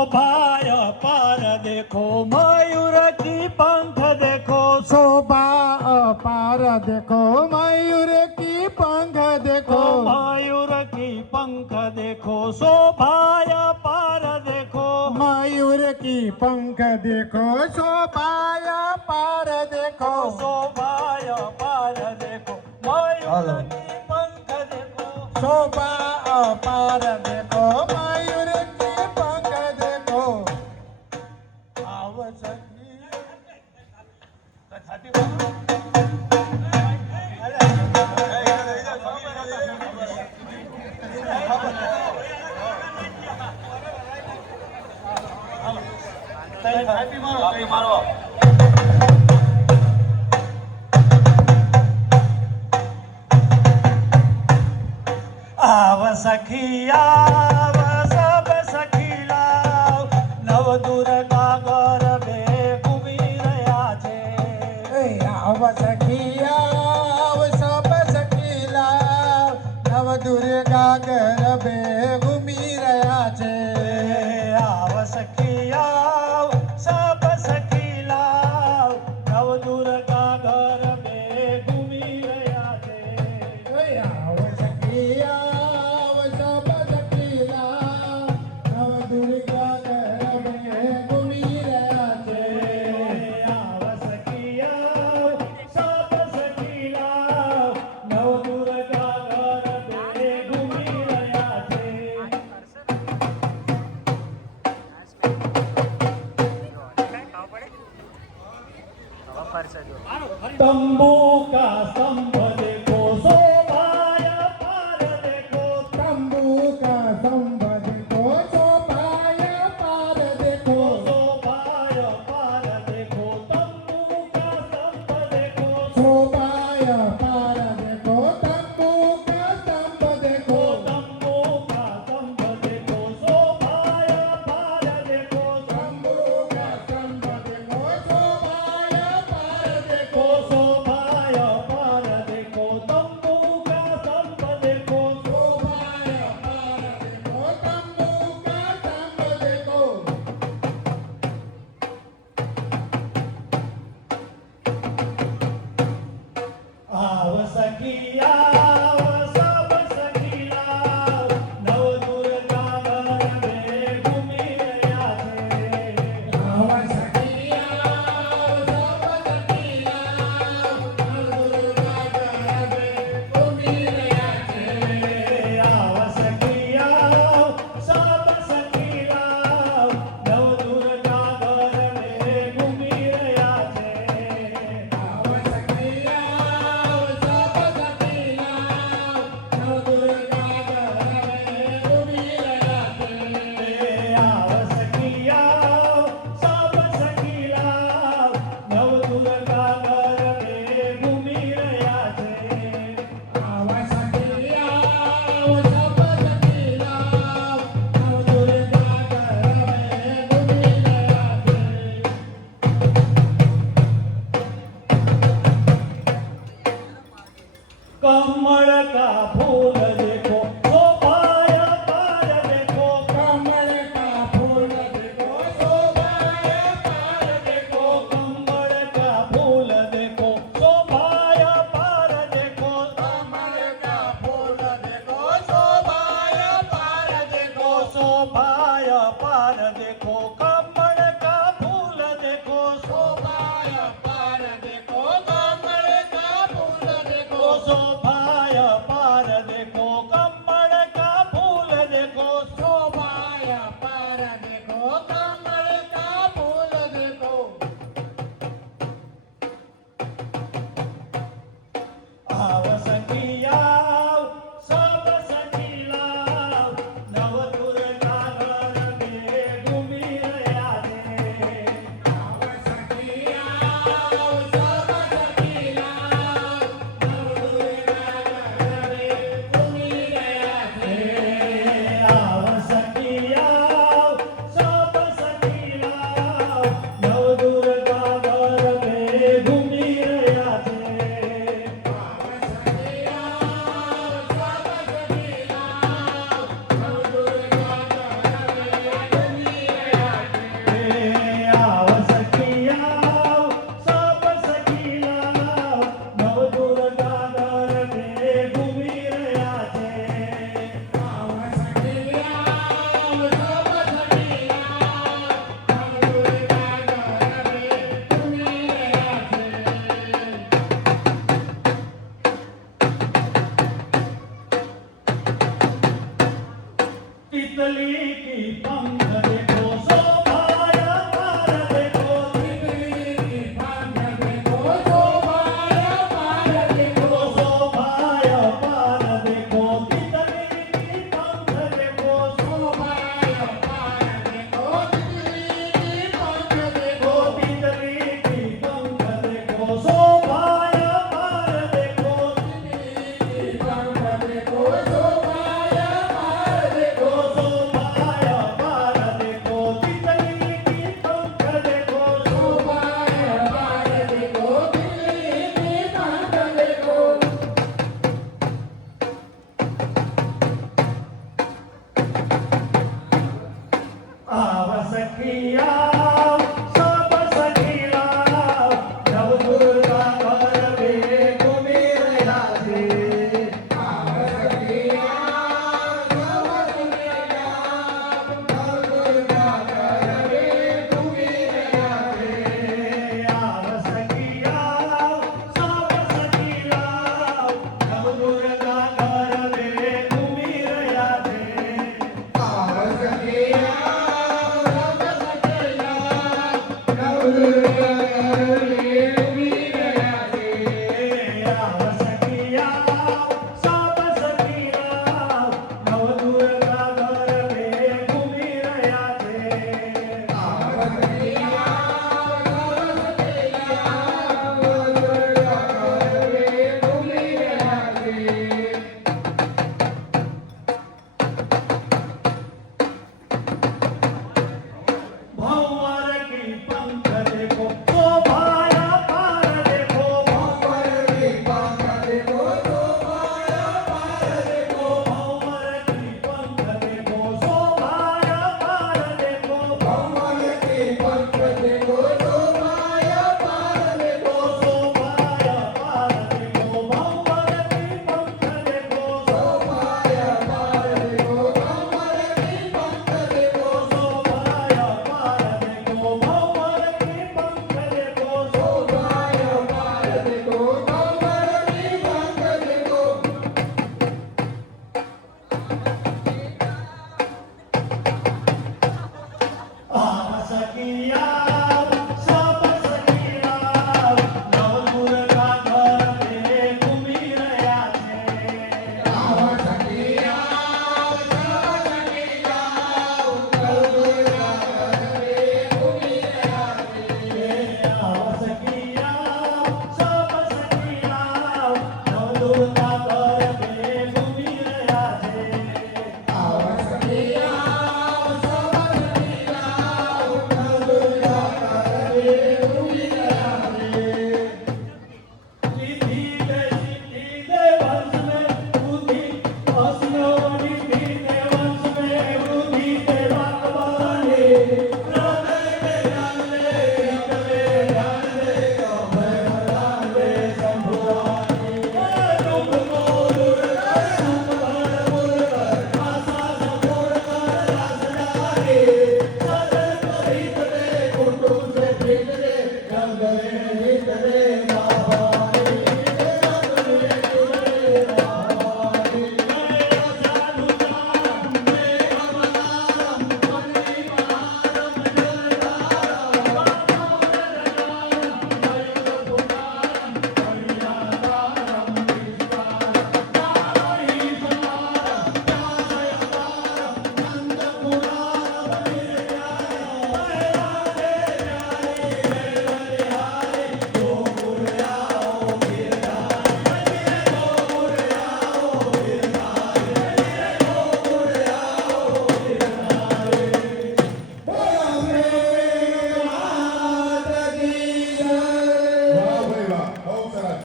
शोभाय पार देखो मयूर की पंख देखो शोभा अपार देखो मयूर की पंख देखो मयूर की पंख देखो शोभाय पार देखो मयूर की पंख देखो शोभाय पार देखो शोभाय पार देखो मयूर की पंख देखो शोभा अपार देखो मयूर की पंख देखो आवश्यकी मारो आव सखिया सब सखीला नव दुर्गा गरबे घूमी રહ્યા છે आव सखिया आव सब सखीला नव दुर्गा गरबे घूमी રહ્યા છે आव सखिया सब सखीला नव दुर्गा गरबे घूमी રહ્યા છે आव सखिया आव सब सखीला नव दुर्गा गरबे घूमी રહ્યા છે आव सखिया सब सखीला नव दुर्गा गरबे घूमी રહ્યા છે तंबू का स्तंभ देखो शोभाय पार देखो तंबू का स्तंभ देखो शोभाय पार देखो शोभाय पार देखो तंबू का स्तंभ देखो शोभाय पार देखो तंबू का स्तंभ देखो तंबू का स्तंभ देखो शोभाय पार देखो तंबू का स्तंभ देखो शोभाय पार देखो शोभाय पार देखो तंबू का स्तंभ देखो शोभाय पार देखो तंबू का स्तंभ देखो आव सखिया सब सखीला नव दुर्गा गरबे घूमी રહ્યા છે आव सखिया सब सखीला नव दुर्गा गरबे घूमी રહ્યા છે आव सखिया सब सखीला नव दुर्गा गरबे घूमी રહ્યા છે आव सखिया सब सखीला नव दुर्गा गरबे घूमी રહ્યા છે आव सखिया सब सखीला नव दुर्गा गरबे घूमी રહ્યા છે आव सखिया सब सखीला नव दुर्गा गरबे घूमी રહ્યા છે कमल का फूल देखो शोभाय पार देखो कमल का फूल देखो शोभाय पार देखो कमल का फूल देखो शोभाय पार देखो कमल का फूल देखो शोभाय पार देखो शोभाय पार देखो कमल का फूल देखो शोभाय पार देखो कमल का फूल देखो शोभाय पार देखो कमल का फूल देखो शोभाय पार देखो कमल का फूल देखो आव सखिया सब सखीला नव दुर्गा गरबे घूमी सखिया